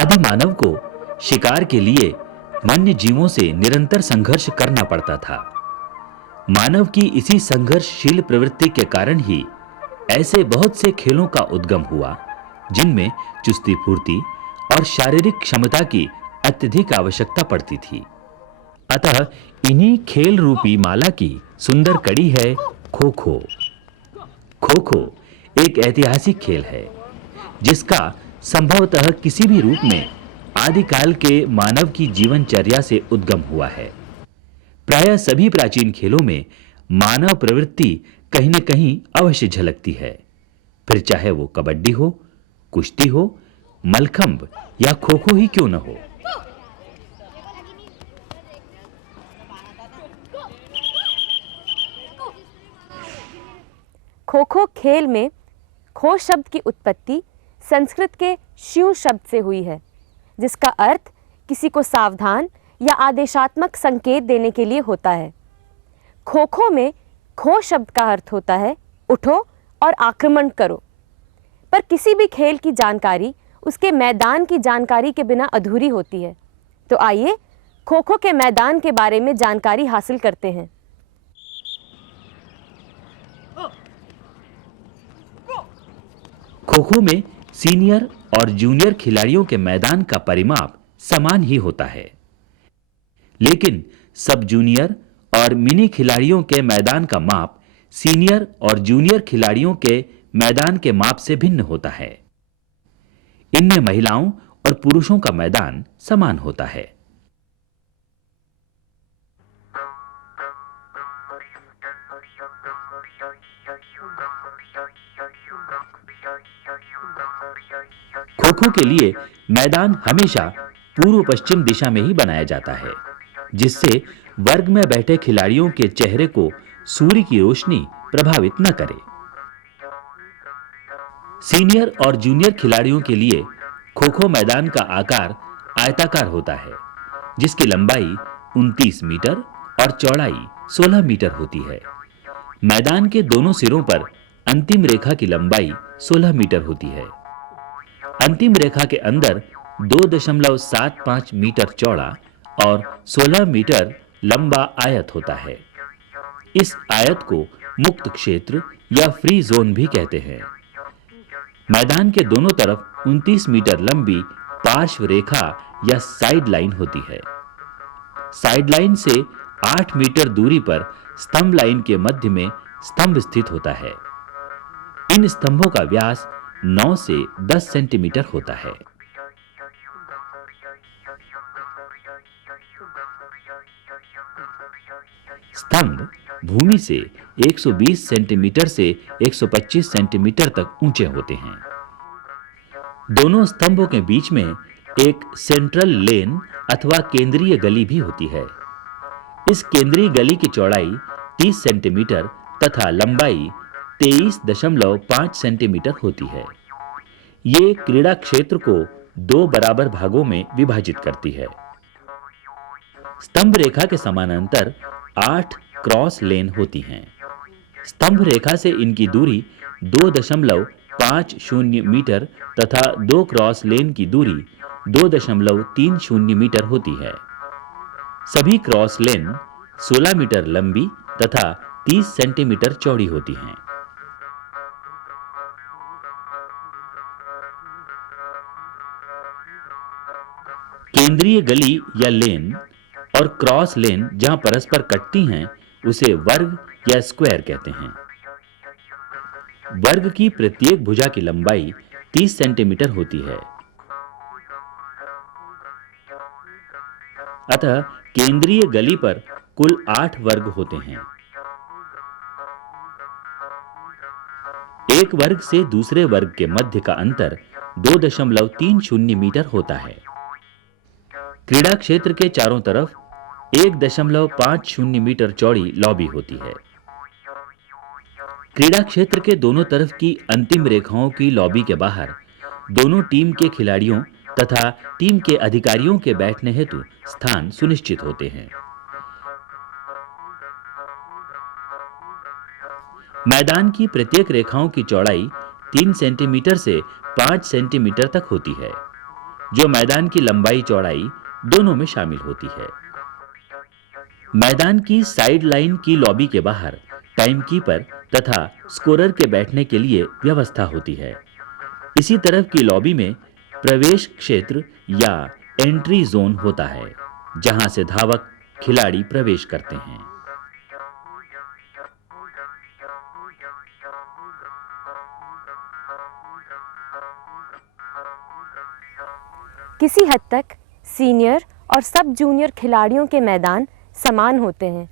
आदि मानव को शिकार के लिए वन्य जीवों से निरंतर संघर्ष करना पड़ता था। मानव की इसी संघर्षशील प्रवृत्ति के कारण ही ऐसे बहुत से खेलों का उद्गम हुआ जिनमें चुस्ती फुर्ती और शारीरिक क्षमता की अत्यधिक आवश्यकता पड़ती थी। अतः इन्हीं खेल रूपी माला की सुंदर कड़ी है खो-खो। खो-खो एक ऐतिहासिक खेल है जिसका संभवतः किसी भी रूप में आदिकाल के मानव की जीवनचर्या से उद्गम हुआ है। प्रायः सभी प्राचीन खेलों में मानव प्रवृत्ति कहीं न कहीं अवश्य झलकती है, फिर चाहे वो कबड्डी हो, कुश्ती हो, मलखंब या खो-खो ही क्यों न हो। खो-खो खेल में खो शब्द की उत्पत्ति संस्कृत के श्यू शब्द से हुई है, जिसका अर्थ किसी को सावधान या आदेशात्मक संकेत देने के लिए होता है। खो-खो में खो शब्द का अर्थ होता है उठो और आक्रमण करो। पर किसी भी खेल की जानकारी उसके मैदान की जानकारी के बिना अधूरी होती है। तो आइए खो-खो के मैदान के बारे में जानकारी हासिल करते हैं। खो-खो में सीनियर और जूनियर खिलाड़ियों के मैदान का परिमाप समान ही होता है, लेकिन सब जूनियर और मिनी खिलाड़ियों के मैदान का माप सीनियर और जूनियर खिलाड़ियों के मैदान के माप से भिन्न होता है। इनमें महिलाओं और पुरुषों का मैदान समान होता है। खो-खो के लिए मैदान हमेशा पूर्व पश्चिम दिशा में ही बनाया जाता है, जिससे वर्ग में बैठे खिलाड़ियों के चेहरे को सूर्य की रोशनी प्रभावित न करे। सीनियर और जूनियर खिलाड़ियों के लिए खो-खो मैदान का आकार आयताकार होता है, जिसकी लंबाई 29 मीटर और चौड़ाई 16 मीटर होती है। मैदान के दोनों सिरों पर अंतिम रेखा की लंबाई 16 मीटर होती है। अंतिम रेखा के अंदर 2.75 मीटर चौड़ा और 16 मीटर लंबा आयत होता है। इस आयत को मुक्त क्षेत्र या फ्री जोन भी कहते हैं। मैदान के दोनों तरफ 29 मीटर लंबी पार्श्व रेखा या साइड लाइन होती है। साइड लाइन से 8 मीटर दूरी पर स्तंभ लाइन के मध्य में स्तंभ स्थित होता है। इन स्तंभों का व्यास 9 से 10 सेंटीमीटर होता है। स्तंभ भूमि से 120 सेंटीमीटर से 125 सेंटीमीटर तक ऊंचे होते हैं। दोनों स्तंभों के बीच में एक सेंट्रल लेन अथवा केंद्रीय गली भी होती है। इस केंद्रीय गली की चौड़ाई 30 सेंटीमीटर तथा लंबाई 23.5 सेंटीमीटर होती है। ये क्रीड़ा क्षेत्र को 2 बराबर भागों में विभाजित करती है। स्तंभ रेखा के समानांतर 8 क्रॉस लेन होती हैं। स्तंभ रेखा से इनकी दूरी 2.50 मीटर तथा 2 क्रॉस लेन की दूरी 2.30 मीटर होती है। सभी क्रॉस लेन 16 मीटर लंबी तथा 30 सेंटीमीटर चौड़ी होती हैं। केंद्रीय गली या लेन और क्रॉस लेन जहां परस्पर कटती हैं उसे वर्ग या स्क्वायर कहते हैं। वर्ग की प्रत्येक भुजा की लंबाई 30 सेंटीमीटर होती है। अतः केंद्रीय गली पर कुल 8 वर्ग होते हैं। एक वर्ग से दूसरे वर्ग के मध्य का अंतर 2.30 मीटर होता है। क्रीड़ा क्षेत्र के चारों तरफ 1.50 मीटर चौड़ी लॉबी होती है। क्रीड़ा क्षेत्र के दोनों तरफ की अंतिम रेखाओं की लॉबी के बाहर दोनों टीम के खिलाड़ियों तथा टीम के अधिकारियों के बैठने हेतु स्थान सुनिश्चित होते हैं। मैदान की प्रत्येक रेखाओं की चौड़ाई 3 सेंटीमीटर से 5 सेंटीमीटर तक होती है, जो मैदान की लंबाई चौड़ाई दोनों में शामिल होती है। मैदान की साइड लाइन की लॉबी के बाहर टाइमकीपर तथा स्कोरर के बैठने के लिए व्यवस्था होती है। इसी तरफ की लॉबी में प्रवेश क्षेत्र या एंट्री जोन होता है, जहां से धावक खिलाड़ी प्रवेश करते हैं। किसी हद तक सीनियर और सब जूनियर खिलाड़ियों के मैदान समान होते हैं,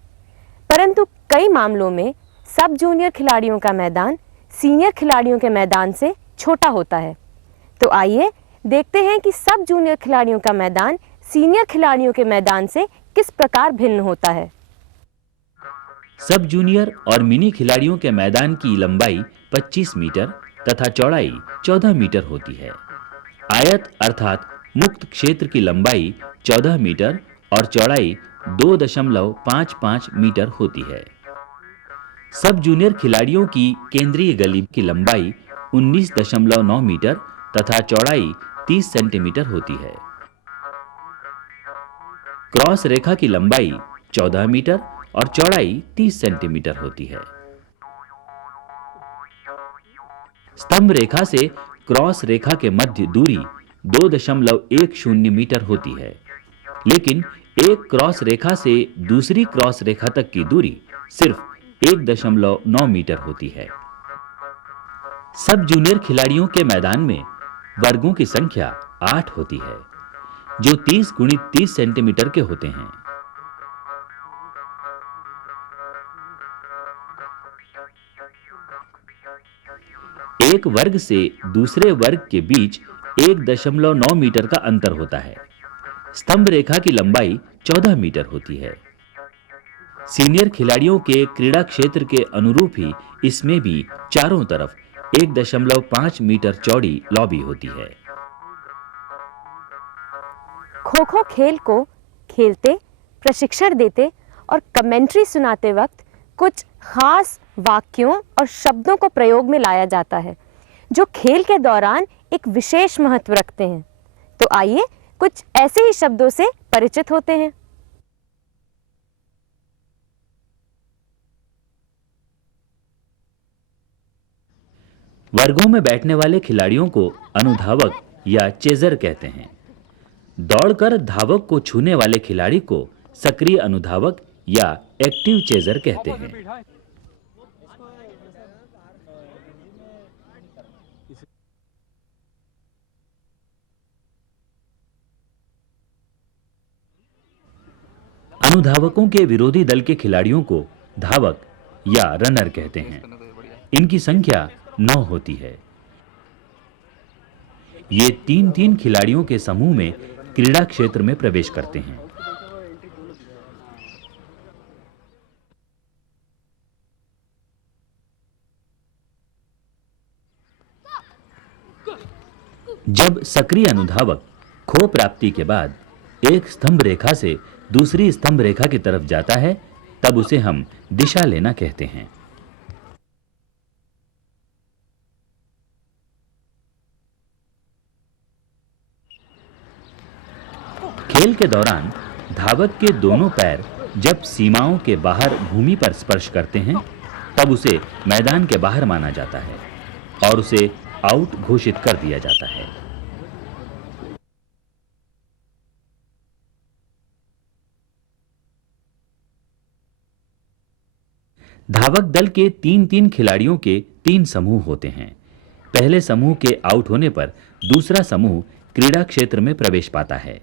परंतु कई मामलों में सब जूनियर खिलाड़ियों का मैदान सीनियर खिलाड़ियों के मैदान से छोटा होता है। तो आइए देखते हैं कि सब जूनियर खिलाड़ियों का मैदान सीनियर खिलाड़ियों के मैदान से किस प्रकार भिन्न होता है। सब जूनियर और मिनी खिलाड़ियों के मैदान की लंबाई 25 मीटर तथा चौड़ाई 14 मीटर होती है। आयत अर्थात मुक्त क्षेत्र की लंबाई 14 मीटर और चौड़ाई 2.55 मीटर होती है। सब जूनियर खिलाड़ियों की केंद्रीय गली की लंबाई 19.9 मीटर तथा चौड़ाई 30 सेंटीमीटर होती है। क्रॉस रेखा की लंबाई 14 मीटर और चौड़ाई 30 सेंटीमीटर होती है। स्तंभ रेखा से क्रॉस रेखा के मध्य दूरी 2.10 मीटर होती है, लेकिन एक क्रॉस रेखा से दूसरी क्रॉस रेखा तक की दूरी सिर्फ 1.9 मीटर होती है। सब जूनियर खिलाड़ियों के मैदान में वर्गों की संख्या 8 होती है, जो 30 गुणित 30 सेंटीमीटर के होते हैं। एक वर्ग से दूसरे वर्ग के बीच 1.9 मीटर का अंतर होता है। स्तंभ रेखा की लंबाई 14 मीटर होती है। सीनियर खिलाड़ियों के क्रीड़ा क्षेत्र के अनुरूप ही इसमें भी चारों तरफ 1.5 मीटर चौड़ी लॉबी होती है। खो-खो खेल को खेलते, प्रशिक्षण देते और कमेंट्री सुनाते वक्त कुछ खास वाक्यों और शब्दों को प्रयोग में लाया जाता है, जो खेल के दौरान एक विशेष महत्व रखते हैं। तो आइए कुछ ऐसे ही शब्दों से परिचित होते हैं। वर्गों में बैठने वाले खिलाड़ियों को अनुधावक या चेजर कहते हैं। दौड़कर धावक को छूने वाले खिलाड़ी को सक्रिय अनुधावक या एक्टिव चेजर कहते हैं। अनुधावकों के विरोधी दल के खिलाड़ियों को धावक या रनर कहते हैं। इनकी संख्या 9 होती है। ये 3-3 खिलाड़ियों के समूह में क्रीड़ा क्षेत्र में प्रवेश करते हैं। जब सक्रिय अनुधावक खो प्राप्ति के बाद एक स्तंभ रेखा से दूसरी स्तंभ रेखा की तरफ जाता है, तब उसे हम दिशा लेना कहते हैं। खेल के दौरान धावक के दोनों पैर जब सीमाओं के बाहर भूमि पर स्पर्श करते हैं, तब उसे मैदान के बाहर माना जाता है और उसे आउट घोषित कर दिया जाता है। धावक दल के 3-3 खिलाड़ियों के 3 समूह होते हैं। पहले समूह के आउट होने पर दूसरा समूह क्रीड़ा क्षेत्र में प्रवेश पाता है।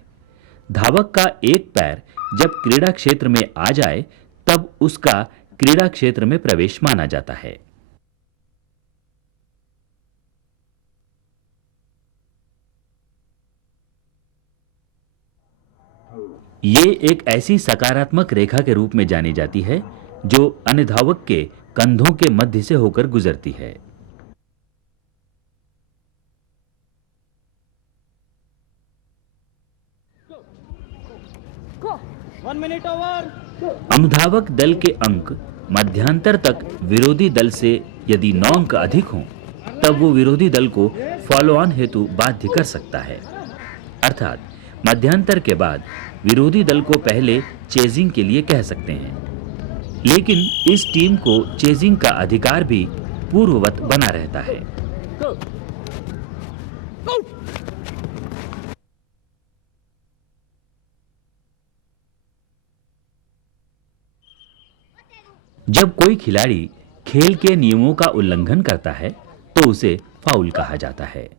धावक का एक पैर जब क्रीड़ा क्षेत्र में आ जाए तब उसका क्रीड़ा क्षेत्र में प्रवेश माना जाता है। ये एक ऐसी सकारात्मक रेखा के रूप में जानी जाती है जो अनुधावक के कंधों के मध्य से होकर गुजरती है। अनुधावक दल के अंक मध्यांतर तक विरोधी दल से यदि 9 अंक अधिक हों तब वो विरोधी दल को फॉलो ऑन हेतु बाध्य कर सकता है। अर्थात मध्यांतर के बाद विरोधी दल को पहले चेजिंग के लिए कह सकते हैं, लेकिन इस टीम को चेजिंग का अधिकार भी पूर्ववत बना रहता है। जब कोई खिलाड़ी खेल के नियमों का उल्लंघन करता है तो उसे फाउल कहा जाता है।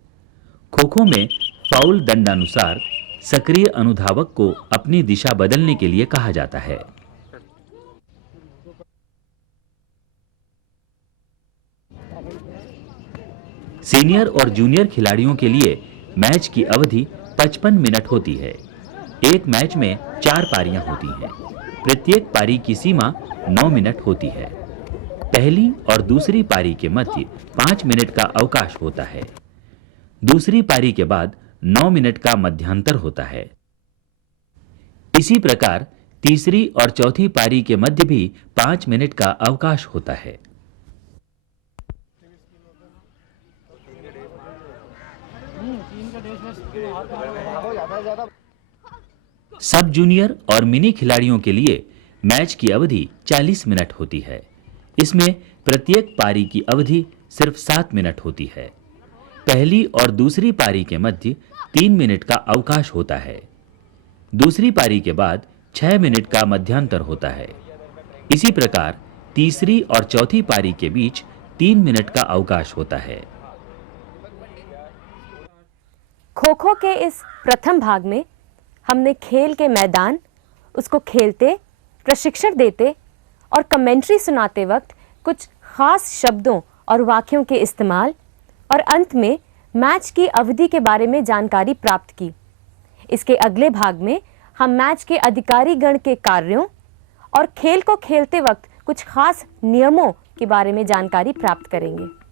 खो-खो में फाउल दंडानुसार सक्रिय अनुधावक को अपनी दिशा बदलने के लिए कहा जाता है। सीनियर और जूनियर खिलाड़ियों के लिए मैच की अवधि 55 मिनट होती है। एक मैच में 4 पारियां होती हैं। प्रत्येक पारी की सीमा 9 मिनट होती है। पहली और दूसरी पारी के मध्य 5 मिनट का अवकाश होता है। दूसरी पारी के बाद 9 मिनट का मध्यांतर होता है। इसी प्रकार तीसरी और चौथी पारी के मध्य भी 5 मिनट का अवकाश होता है। सब जूनियर और मिनी खिलाड़ियों के लिए मैच की अवधि 40 मिनट होती है। इसमें प्रत्येक पारी की अवधि सिर्फ 7 मिनट होती है। पहली और दूसरी पारी के मध्य 3 मिनट का अवकाश होता है। दूसरी पारी के बाद 6 मिनट का मध्यांतर होता है। इसी प्रकार तीसरी और चौथी पारी के बीच 3 मिनट का अवकाश होता है। खो-खो के इस प्रथम भाग में हमने खेल के मैदान, उसको खेलते, प्रशिक्षण देते और कमेंट्री सुनाते वक्त कुछ खास शब्दों और वाक्यों के इस्तेमाल और अंत में मैच की अवधि के बारे में जानकारी प्राप्त की। इसके अगले भाग में हम मैच के अधिकारी गण के कार्यों और खेल को खेलते वक्त कुछ खास नियमों के बारे में जानकारी प्राप्त करेंगे।